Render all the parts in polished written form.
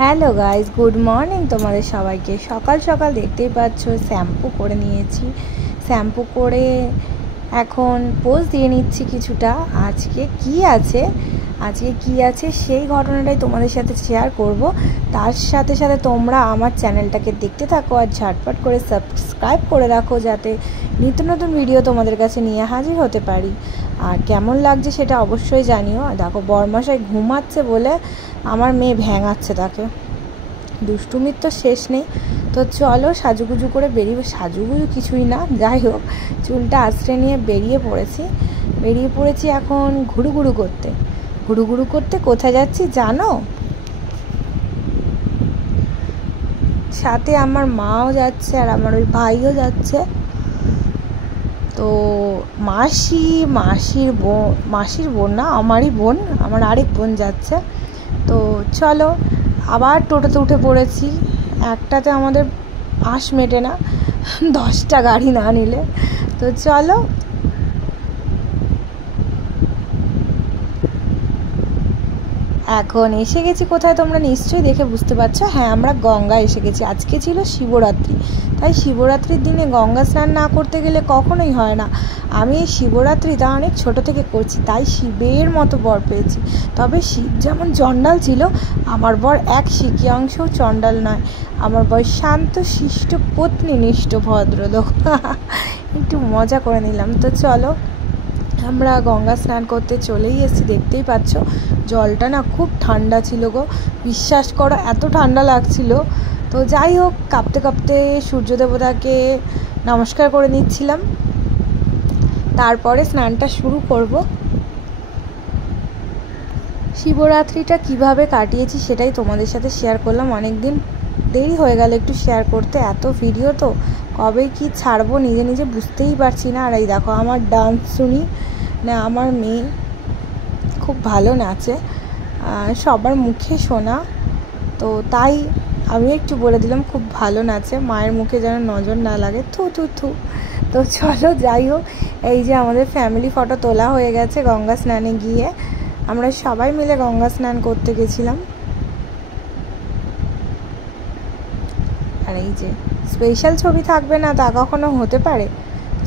Hello guys, good morning তোমাদের সবাইকে। সকাল সকাল দেখতেই পাচ্ছ শ্যাম্পু করে নিয়েছি। শ্যাম্পু করে এখন পোজ দিয়ে নিচ্ছি কিছুটা। আজকে কি আছে সেই ঘটনাটাই তোমাদের সাথে শেয়ার করব। তার সাথে সাথে তোমরা আমার চ্যানেলটাকে দেখতে থাকো আর ঝটপট করে সাবস্ক্রাইব করে রাখো, যাতে নিত্য নতুন ভিডিও তোমাদের কাছে নিয়ে হাজির হতে পারি। আর কেমন লাগছে সেটা অবশ্যই জানিও। দেখো বরমশাই ঘুমাচ্ছে বলে আমার মেয়ে ভ্যাঙাচ্ছে তাকে। দুষ্টুমির তো শেষ নেই। তো চলো সাজুগুজু করে সাজুগুজু কিছুই না, যাই হোক চুলটা আঁচড়ে নিয়ে বেরিয়ে পড়েছি এখন ঘুরুঘুরু করতে। কোথায় যাচ্ছি জানো? সাথে আমার মাও যাচ্ছে আর আমার ওই ভাইও যাচ্ছে। তো মাসির বোন না, আমারই বোন, আমার আরেক বোন যাচ্ছে। তো চলো, আবার টোটোতে উঠে পড়েছি। একটাতে আমাদের আশ মেটে না, 10টা গাড়ি না নিলে। তো চলো, এখন এসে গেছি কোথায় তোমরা নিশ্চয়ই দেখে বুঝতে পারছো। হ্যাঁ, আমরা গঙ্গা এসে গেছি। আজকে ছিল শিবরাত্রি, তাই শিবরাত্রির দিনে গঙ্গা স্নান না করতে গেলে কখনোই হয় না। আমি এই শিবরাত্রিটা অনেক ছোট থেকে করছি, তাই শিবের মতো বর পেয়েছি। তবে শিব যেমন চণ্ডাল ছিল, আমার বর এক সিকি অংশও চণ্ডাল নয়। আমার বর শান্ত শিষ্ট পত্নীনিষ্ঠ ভদ্রলোক। একটু মজা করে নিলাম। তো চলো, আমরা গঙ্গা স্নান করতে চলেই এসেছি। দেখতেই পাচ্ছ জলটা না খুব ঠান্ডা ছিল গো, বিশ্বাস করো এত ঠান্ডা লাগছিল। তো যাই হোক, কাঁপতে কাঁপতে সূর্য দেবতাকে নমস্কার করে নিচ্ছিলাম, তারপরে স্নানটা শুরু করব। শিবরাত্রিটা কিভাবে কাটিয়েছি সেটাই তোমাদের সাথে শেয়ার করলাম। অনেক দিন দেরি হয়ে গেল একটু শেয়ার করতে, এত ভিডিও তো কবে কি ছাড়বো নিজে বুঝতেই পারছি না। আর এই দেখো আমার ডান্স শুনি না, আমার মেয়ে খুব ভালো নাচে, সবার মুখে শোনা। তো তাই আমি একটু বলে দিলাম খুব ভালো নাচে, মায়ের মুখে যেন নজর না লাগে। থু। তো চলো, যাই হোক, এই যে আমাদের ফ্যামিলি ফটো তোলা হয়ে গেছে গঙ্গা স্নানে গিয়ে। আমরা সবাই মিলে গঙ্গা স্নান করতে গেছিলাম। আর এই যে স্পেশাল ছবি থাকবে না তা কখনো হতে পারে?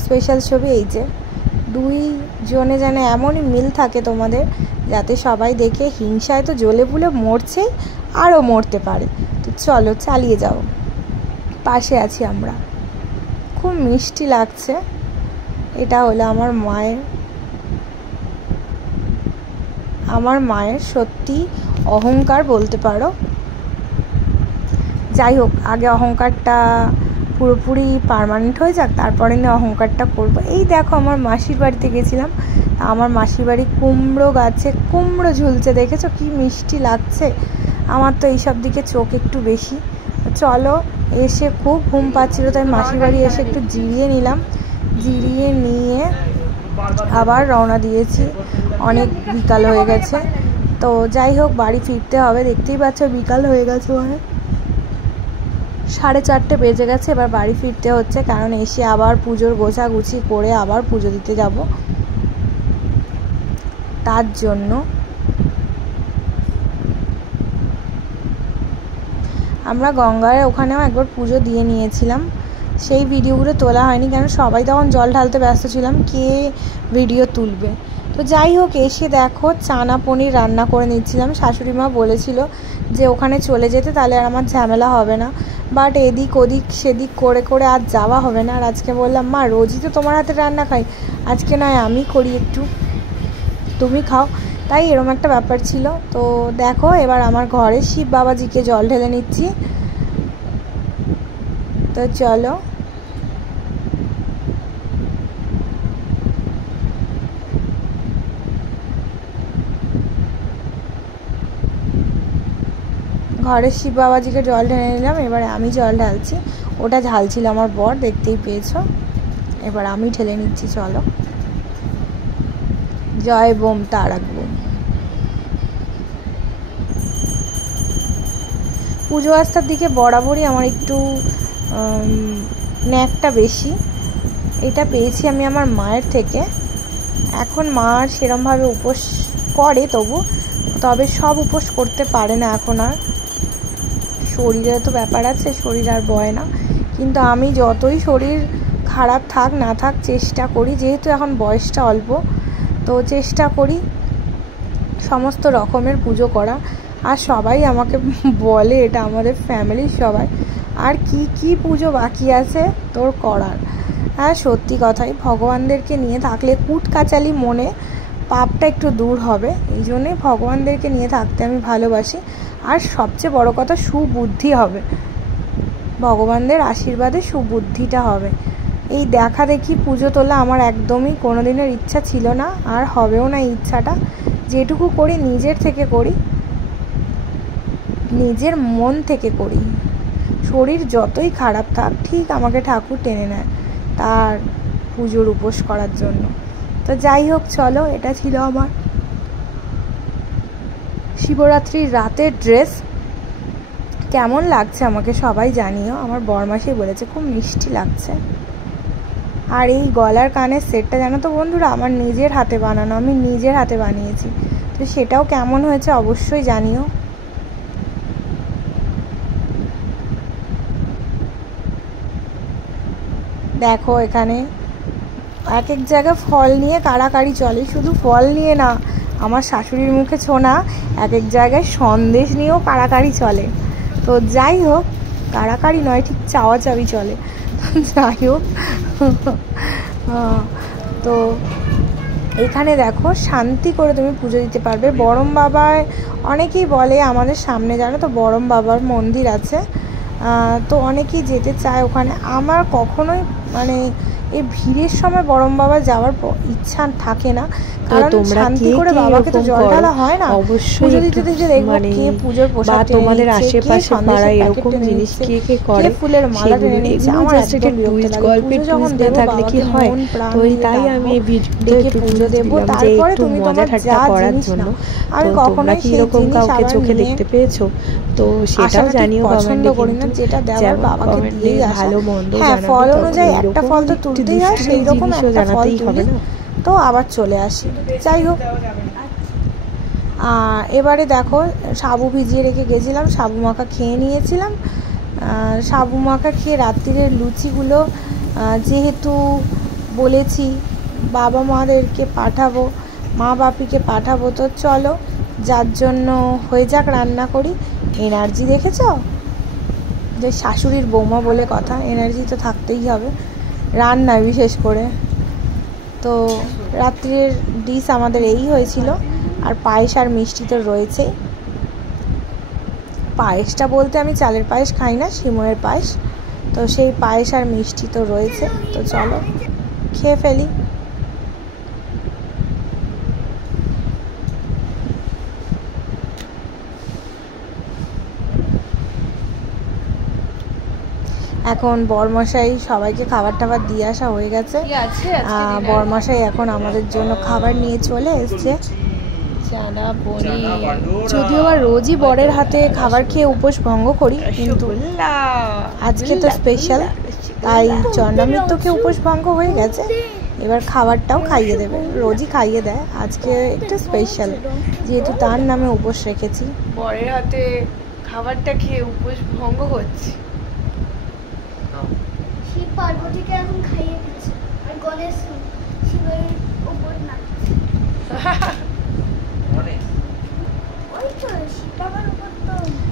স্পেশাল ছবি এই যে দুইজনে যেন এমনই মিল থাকে তোমাদের, যাতে সবাই দেখে হিংসায় তো জ্বলে পুলে মরছেই, আরও মরতে পারে। তো চলো চালিয়ে যাও, পাশে আছি আমরা। খুব মিষ্টি লাগছে। এটা হলো আমার মায়ের সত্যি অহংকার বলতে পারো। যাই হোক, আগে অহংকারটা পুরোপুরি পার্মানেন্ট হয়ে যাক, তারপরে না অহংকারটা করবো। এই দেখো আমার মাসির বাড়িতে গেছিলাম, আমার মাসির বাড়ি কুমড়ো গাছে কুমড়ো ঝুলছে, দেখেছো কি মিষ্টি লাগছে। আমার তো এইসব দিকে চোখ একটু বেশি। চলো, এসে খুব ঘুম পাচ্ছিল, তাই মাসির বাড়ি এসে একটু জিরিয়ে নিলাম। জিরিয়ে নিয়ে আবার রওনা দিয়েছি। অনেক বিকাল হয়ে গেছে। তো যাই হোক, বাড়ি ফিরতে হবে। দেখতেই পাচ্ছ বিকাল হয়ে গেছে, অনেক 4:30 বেজে গেছে। এবার বাড়ি ফিরতে হচ্ছে, কারণ এসে আবার পুজোর গোছাগুছি করে আবার পুজো দিতে যাব। তার জন্য আমরা গঙ্গার ওখানেও একবার পুজো দিয়ে নিয়েছিলাম। সেই ভিডিওগুলো তোলা হয়নি, কেন সবাই তখন জল ঢালতে ব্যস্ত ছিলাম, কে ভিডিও তুলবে। তো যাই হোক, এসে দেখো চানা পনির রান্না করে নিচ্ছিলাম। শাশুড়ি মা বলেছিল যে ওখানে চলে যেতে, তাহলে আর আমার ঝামেলা হবে না। বাট এদিক ওদিক সেদিক করে আর যাওয়া হবে না। আর আজকে বললাম, মা রোজই তো তোমার হাতে রান্না খাই, আজকে নয় আমি করি, একটু তুমি খাও। তাই এরকম একটা ব্যাপার ছিল। তো দেখো, এবার আমার ঘরে শিব বাবাজিকে জল ঢেলে নিচ্ছি। তো চলো, ঘরের শিব বাবাজিকে জল ঢেলে নিলাম। এবারে আমি জল ঢালছি, ওটা ঢালছিল আমার বর, দেখতেই পেয়েছো। এবার আমি ঢেলে নিচ্ছি। চলো, জয় বোম তারাক বোম। পুজো আস্থার দিকে বরাবরই আমার একটু ন্যাকটা বেশি। এটা পেয়েছি আমি আমার মায়ের থেকে। এখন মা আর সেরমভাবে উপোস করে, তবে সব উপোস করতে পারে না এখন আর। শরীরে তো ব্যাপার আছে, শরীর আর বয় না। কিন্তু আমি যতই শরীর খারাপ থাক না থাক চেষ্টা করি, যেহেতু এখন বয়সটা অল্প, তো চেষ্টা করি সমস্ত রকমের পুজো করা। আর সবাই আমাকে বলে, এটা আমাদের ফ্যামিলির সবাই, আর কি কি পুজো বাকি আছে তোর করার। হ্যাঁ, সত্যি কথাই, ভগবানদেরকে নিয়ে থাকলে কুটকাচালি মনে পাপটা একটু দূর হবে। এই জন্যই ভগবানদেরকে নিয়ে থাকতে আমি ভালোবাসি। আর সবচেয়ে বড় কথা, সুবুদ্ধি হবে, ভগবানদের আশীর্বাদে সুবুদ্ধিটা হবে। এই দেখা দেখি পুজো তোলা আমার একদমই কোনো দিনের ইচ্ছা ছিল না, আর হবেও না এই ইচ্ছাটা। যেটুকু করি নিজের থেকে করি, নিজের মন থেকে করি। শরীর যতই খারাপ থাক, ঠিক আমাকে ঠাকুর টেনে নেয় তার পুজোর উপোস করার জন্য। তো যাই হোক, চলো, এটা ছিল আমার শিবরাত্রির রাতের ড্রেস। কেমন লাগছে আমাকে সবাই জানিও। আমার বরমাসি বলেছে খুব মিষ্টি লাগছে। আর এই গলার কানের সেটটা জানো তো বন্ধুরা, আমার নিজের হাতে বানানো, আমি নিজের হাতে বানিয়েছি। তো সেটাও কেমন হয়েছে অবশ্যই জানিও। দেখো এখানে এক এক জায়গায় ফল নিয়ে কাড়াকাড়ি চলে, শুধু ফল নিয়ে না, আমার শাশুড়ির মুখে ছোনা এক এক জায়গায় সন্দেশ নিয়েও কাড়াকাড়ি চলে। তো যাই হোক, কাড়াকাড়ি নয়, ঠিক চাওয়াচাওয়ি চলে। যাই হোক, তো এখানে দেখো শান্তি করে তুমি পুজো দিতে পারবে। বড়ম বাবায় অনেকেই বলে, আমাদের সামনে জানো তো বড়ম বাবার মন্দির আছে, তো অনেকেই যেতে চায় ওখানে। আমার কখনোই মানে এই ভিড়ের সময় বড়ম বাবা যাওয়ার ইচ্ছা থাকে না, কারণ শান্তি করে বাবাকে তো জল ঢালা হয় না। পুজো দিতে দিতে দেখবো কে পুজোর প্রসাদ তোমাদের আশেপাশে পাড়ায় এরকম জিনিস কে কে করে, ফুলের মালা টেনে নিচ্ছে। আমার একদম বিরক্ত লাগে। পুজো যখন দেবো বাবাকে মন প্রাণ দিয়ে তাই আমি এই ভিডিওটা একটু পুজো দেবো, তারপরে তুমি তোমার যা জিনিস নাও। আমি কখনোই সেই জিনিস আবার চোখে দেখতে পেয়েছো তো সেটাও জানিও। পছন্দ করি না, যেটা দেওয়ার বাবাকে দিয়েই আসা। হ্যাঁ, ফল অনুযায়ী একটা ফল তো তুলতেই হয়, সেই রকম একটা ফল তুলি, তো আবার চলে আসি। যাই হোক, এবারে দেখো সাবু ভিজিয়ে রেখে গেছিলাম, সাবু মাখা খেয়ে নিয়েছিলাম। সাবু মাখা খেয়ে রাত্রিরের লুচিগুলো যেহেতু বলেছি বাবা মাদেরকে পাঠাবো, মা বাপিকে পাঠাবো, তো চলো যার জন্য হয়ে যাক, রান্না করি। এনার্জি দেখেছ, যে শাশুড়ির বৌমা বলে কথা, এনার্জি তো থাকতেই হবে রান্নায় বিশেষ করে। তো রাত্রির ডিশ আমাদের এই হয়েছিল, আর পায়েস আর মিষ্টি তো রয়েছেই। পায়েসটা বলতে আমি চালের পায়েস খাই না, সিময়ের পায়েস, তো সেই পায়েস আর মিষ্টি তো রয়েছে। তো চলো খেয়ে ফেলি। এখন বরমশাই সবাইকে খাবার টাবার দিয়ে আসা হয়ে গেছে। বরমশাই এখন আমাদের জন্য খাবার নিয়ে চলে এসছে। যদিও বা রোজই বরের হাতে খাবার খেয়ে উপোস ভঙ্গ করি, কিন্তু আজকে তো স্পেশাল, তাই চন্দ্রামৃত্যকে উপোস ভঙ্গ হয়ে গেছে, এবার খাবারটাও খাইয়ে দেবে। রোজই খাইয়ে দেয়, আজকে একটু স্পেশাল, যেহেতু তার নামে উপোস রেখেছি। বরের হাতে খাবারটা খেয়ে উপোস ভঙ্গ হচ্ছে। শিব পার্বতীকে এখন খাইয়ে দিচ্ছে, আর গণেশ শিবের উপর নাচছে।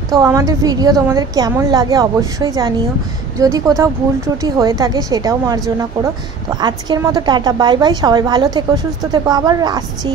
তো আমাদের ভিডিও তোমাদের কেমন লাগে অবশ্যই জানিও। যদি কোথাও ভুল ত্রুটি হয়ে থাকে সেটাও মার্জনা করো। তো আজকের মতো টাটা, বাই বাই, সবাই ভালো থেকো, সুস্থ থেকো, আবার আসছি।